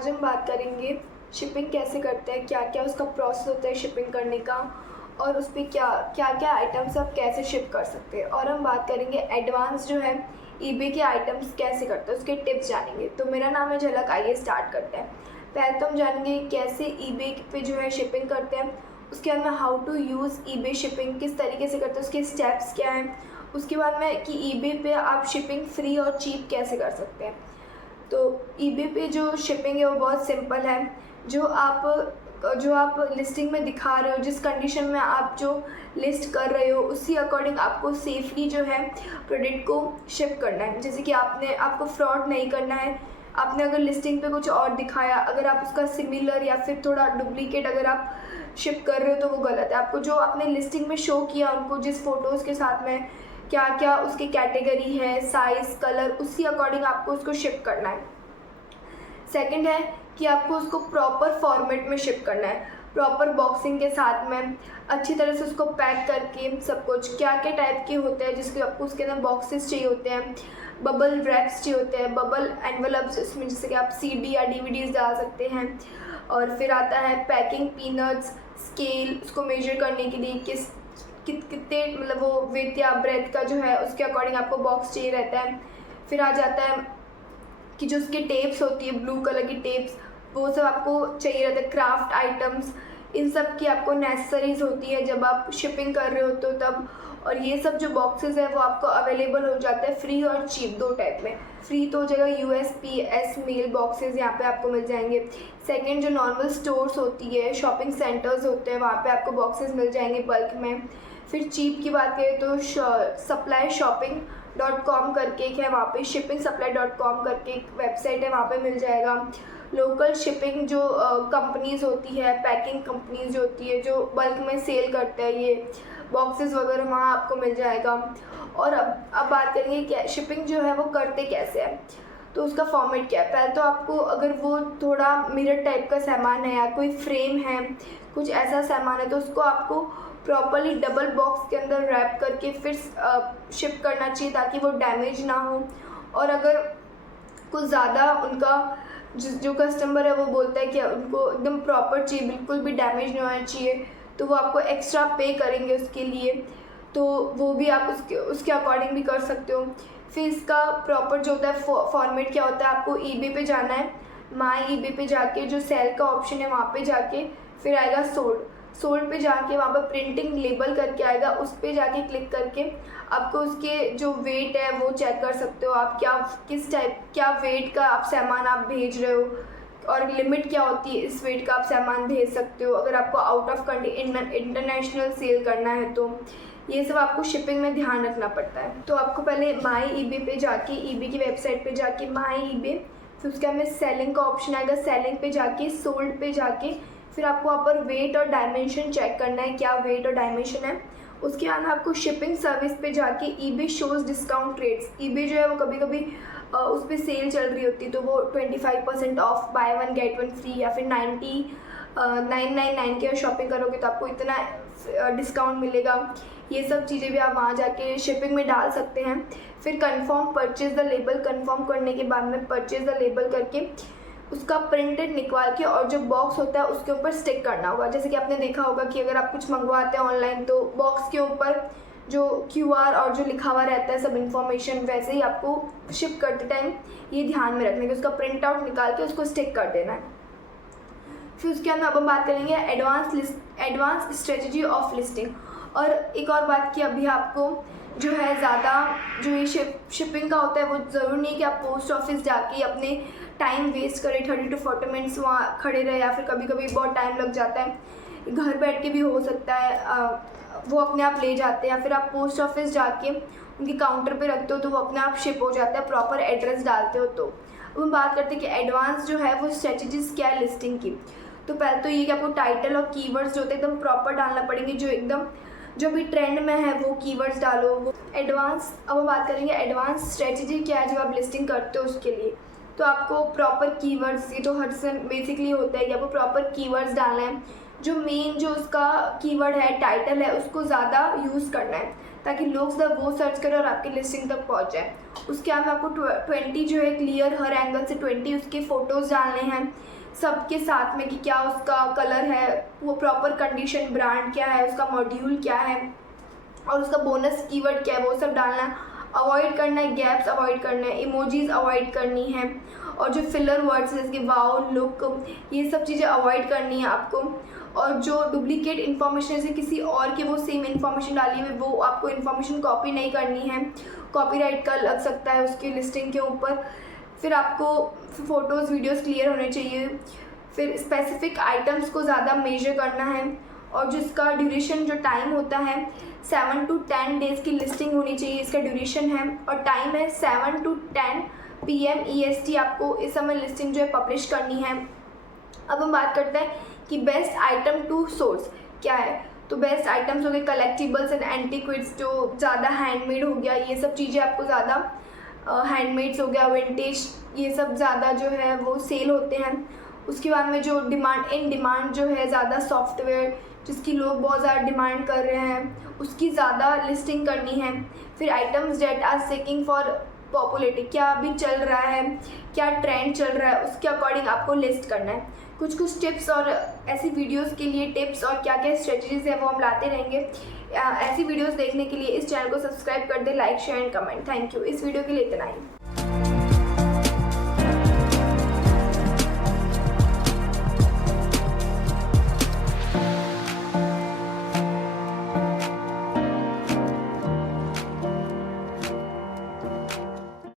आज हम बात करेंगे शिपिंग कैसे करते हैं, क्या क्या उसका प्रोसेस होता है शिपिंग करने का, और उस पर क्या क्या क्या आइटम्स आप कैसे शिप कर सकते हैं। और हम बात करेंगे एडवांस जो है ईबे के आइटम्स कैसे करते हैं, उसके टिप्स जानेंगे। तो मेरा नाम है झलक, आइए स्टार्ट करते हैं। पहले तो हम जानेंगे कैसे ईबे पे जो है शिपिंग करते हैं, उसके बाद में how to use eBay shipping किस तरीके से करते हैं, उसके स्टेप्स क्या हैं। उसके बाद में कि ईबे पे आप शिपिंग फ्री और चीप कैसे कर सकते हैं। तो ईबे पे जो शिपिंग है वो बहुत सिंपल है। जो आप लिस्टिंग में दिखा रहे हो, जिस कंडीशन में आप जो लिस्ट कर रहे हो, उसी अकॉर्डिंग आपको सेफली जो है प्रोडक्ट को शिप करना है। जैसे कि आपको फ्रॉड नहीं करना है। आपने अगर लिस्टिंग पे कुछ और दिखाया, अगर आप उसका सिमिलर या फिर थोड़ा डुप्लीकेट अगर आप शिप कर रहे हो तो वो गलत है। आपको जो आपने लिस्टिंग में शो किया उनको, जिस फ़ोटोज़ के साथ में क्या क्या उसकी कैटेगरी है, साइज़, कलर, उसी अकॉर्डिंग आपको उसको शिप करना है। सेकंड है कि आपको उसको प्रॉपर फॉर्मेट में शिप करना है, प्रॉपर बॉक्सिंग के साथ में अच्छी तरह से उसको पैक करके सब कुछ। क्या क्या टाइप के होते हैं जिसके आपको उसके अंदर बॉक्सेस चाहिए होते हैं, बबल रैप्स चाहिए होते हैं, बबल एनवलप्स, इसमें जैसे कि आप सीडी या डीवीडीज डाल सकते हैं। और फिर आता है पैकिंग पीनट्स, स्केल, उसको मेजर करने के लिए कितने मतलब वो विड्थ या ब्रेथ का जो है उसके अकॉर्डिंग आपको बॉक्स चाहिए रहता है। फिर आ जाता है कि जो उसकी टेप्स होती है, ब्लू कलर की टेप्स, वो सब आपको चाहिए रहता है। क्राफ्ट आइटम्स, इन सब की आपको नेसेसरीज होती है जब आप शिपिंग कर रहे हो तो तब। और ये सब जो बॉक्सेस है वो आपको अवेलेबल हो जाते हैं फ्री और चीप, दो टाइप में। फ्री तो हो जाएगा यूएसपीएस मेल बॉक्सेस, यहाँ पे आपको मिल जाएंगे। सेकंड, जो नॉर्मल स्टोर्स होती है, शॉपिंग सेंटर्स होते हैं, वहाँ पे आपको बॉक्सेस मिल जाएंगे बल्क में। फिर चीप की बात करें तो supplyShopping.com करके एक है, वहाँ पे shippingsupply.com करके एक वेबसाइट है, वहाँ पे मिल जाएगा। लोकल शिपिंग जो कंपनीज़ होती है, पैकिंग कंपनीज जो होती है, जो बल्क में सेल करते हैं ये बॉक्सेस वगैरह, वहाँ आपको मिल जाएगा। और अब बात करेंगे क्या शिपिंग जो है वो करते कैसे है, तो उसका फॉर्मेट क्या है। पहले तो आपको, अगर वो थोड़ा मिरर टाइप का सामान है या कोई फ्रेम है, कुछ ऐसा सामान है, तो उसको आपको प्रॉपरली डबल बॉक्स के अंदर रैप करके फिर शिप करना चाहिए ताकि वो डैमेज ना हो। और अगर कुछ ज़्यादा उनका जो कस्टमर है वो बोलता है कि उनको एकदम प्रॉपर चाहिए, बिल्कुल भी डैमेज नहीं होना चाहिए, तो वो आपको एक्स्ट्रा पे करेंगे उसके लिए, तो वो भी आप उसके अकॉर्डिंग भी कर सकते हो। फिर इसका प्रॉपर जो होता है फॉर्मेट क्या होता है, आपको ईबे पे जाना है, माई ईबे पे जाके जो सेल का ऑप्शन है वहाँ पे जाके फिर आएगा सोल्ड पे जाके वहाँ पर प्रिंटिंग लेबल करके आएगा, उस पर जाके क्लिक करके आपको उसके जो वेट है वो चेक कर सकते हो। आप क्या वेट का आप सामान आप भेज रहे हो, और लिमिट क्या होती है इस वेट का आप सामान भेज सकते हो अगर आपको out of country international sale करना है। तो ये सब आपको शिपिंग में ध्यान रखना पड़ता है। तो आपको पहले माई ईबे पे जाके, ईबे की वेबसाइट पे जाके माई ईबे, फिर उसके हमें सेलिंग का ऑप्शन आएगा, सेलिंग पे जाके सोल्ड पे जाके फिर आपको वहाँ पर वेट और डायमेंशन चेक करना है, क्या वेट और डायमेंशन है। उसके बाद आपको शिपिंग सर्विस पे जाके eBay shows discount rates, eBay जो है वो कभी कभी उस पर सेल चल रही होती है तो वो 25% of, by one get one free, या फिर 999 की शॉपिंग करोगे तो आपको इतना डिस्काउंट मिलेगा। ये सब चीज़ें भी आप वहाँ जाके शिपिंग में डाल सकते हैं। फिर confirm purchase the label, confirm करने के बाद में परचेज द लेबल करके उसका प्रिंटेड निकाल के और जो बॉक्स होता है उसके ऊपर स्टिक करना होगा। जैसे कि आपने देखा होगा कि अगर आप कुछ मंगवाते हैं ऑनलाइन तो बॉक्स के ऊपर जो QR और जो लिखा हुआ रहता है सब इन्फॉर्मेशन, वैसे ही आपको शिप करते टाइम ये ध्यान में रखने की उसका प्रिंट आउट निकाल के उसको स्टिक कर देना है। फिर उसके अंदर अब हम बात करेंगे एडवांस स्ट्रेटजी ऑफ लिस्टिंग। और एक और बात कि अभी आपको जो है ज़्यादा जो ये शिपिंग का होता है वो ज़रूरी नहीं कि आप पोस्ट ऑफिस जाके अपने टाइम वेस्ट करें, 30 to 40 मिनट्स वहाँ खड़े रहे, या फिर कभी कभी बहुत टाइम लग जाता है, घर बैठ के भी हो सकता है, वो अपने आप ले जाते हैं। या फिर आप पोस्ट ऑफिस जाके उनके काउंटर पे रखते हो तो वो अपने आप शिप हो जाता है, प्रॉपर एड्रेस डालते हो। तो अब हम बात करते हैं कि एडवांस जो है वो स्ट्रेटजीज क्या है लिस्टिंग की। तो पहले तो ये कि आपको टाइटल और कीवर्ड्स जो होते हैं एकदम प्रॉपर डालना पड़ेंगे, जो भी ट्रेंड में है वो कीवर्ड्स डालो। वो एडवांस, अब हम बात करेंगे एडवांस स्ट्रेटजी क्या है जब आप लिस्टिंग करते हो उसके लिए। तो आपको प्रॉपर कीवर्ड्स, ये तो हर से बेसिकली होता है कि आपको प्रॉपर कीवर्ड्स डालना है। जो मेन जो उसका कीवर्ड है, टाइटल है, उसको ज़्यादा यूज़ करना है ताकि लोग ज़्यादा वो सर्च करें और आपकी लिस्टिंग तक पहुंच जाए। उसके बाद में आपको 20 जो है क्लियर हर एंगल से 20 उसके फ़ोटोज़ डालने हैं सबके साथ में कि क्या उसका कलर है, वो प्रॉपर कंडीशन, ब्रांड क्या है, उसका मॉड्यूल क्या है और उसका बोनस कीवर्ड क्या है, वो सब डालना है। अवॉइड करना है गैप्स, अवॉइड करना है इमोजीज, अवॉइड करनी है और जो फिलर वर्ड्स जैसे कि वाओ, लुक, ये सब चीज़ें अवॉइड करनी है आपको। और जो डुप्लीकेट इन्फॉर्मेशन जैसे किसी और के वो सेम इन्फॉर्मेशन डाली हुई वो आपको इन्फॉर्मेशन कॉपी नहीं करनी है, कॉपीराइट का लग सकता है उसकी लिस्टिंग के ऊपर। फिर आपको फ़ोटोज़ वीडियोज़ क्लियर होने चाहिए। फिर स्पेसिफिक आइटम्स को ज़्यादा मेजर करना है और जिसका ड्यूरेशन जो टाइम होता है 7 to 10 डेज़ की लिस्टिंग होनी चाहिए, इसका ड्यूरेशन है और टाइम है 7 to 10 PM EST आपको इस समय लिस्टिंग जो है पब्लिश करनी है। अब हम बात करते हैं कि बेस्ट आइटम टू सोर्स क्या है। तो बेस्ट आइटम्स हो गए कलेक्टिबल्स एंड एंटीक्विट्स, जो ज़्यादा हैंडमेड हो गया, ये सब चीज़ें आपको ज़्यादा हैंडमेड्स हो गया, विंटेज, ये सब ज़्यादा जो है वो सेल होते हैं। उसके बाद में जो इन डिमांड जो है ज़्यादा सॉफ्टवेयर जिसकी लोग बहुत ज़्यादा डिमांड कर रहे हैं उसकी ज़्यादा लिस्टिंग करनी है। फिर items that are seeking for popularity, क्या अभी चल रहा है, क्या ट्रेंड चल रहा है, उसके अकॉर्डिंग आपको लिस्ट करना है। कुछ टिप्स और ऐसी वीडियोस के लिए टिप्स और क्या क्या स्ट्रेटजीज है वो हम लाते रहेंगे। ऐसी वीडियोस देखने के लिए इस चैनल को सब्सक्राइब कर दे, like share and comment. Thank you. इस वीडियो के लिए इतना ही।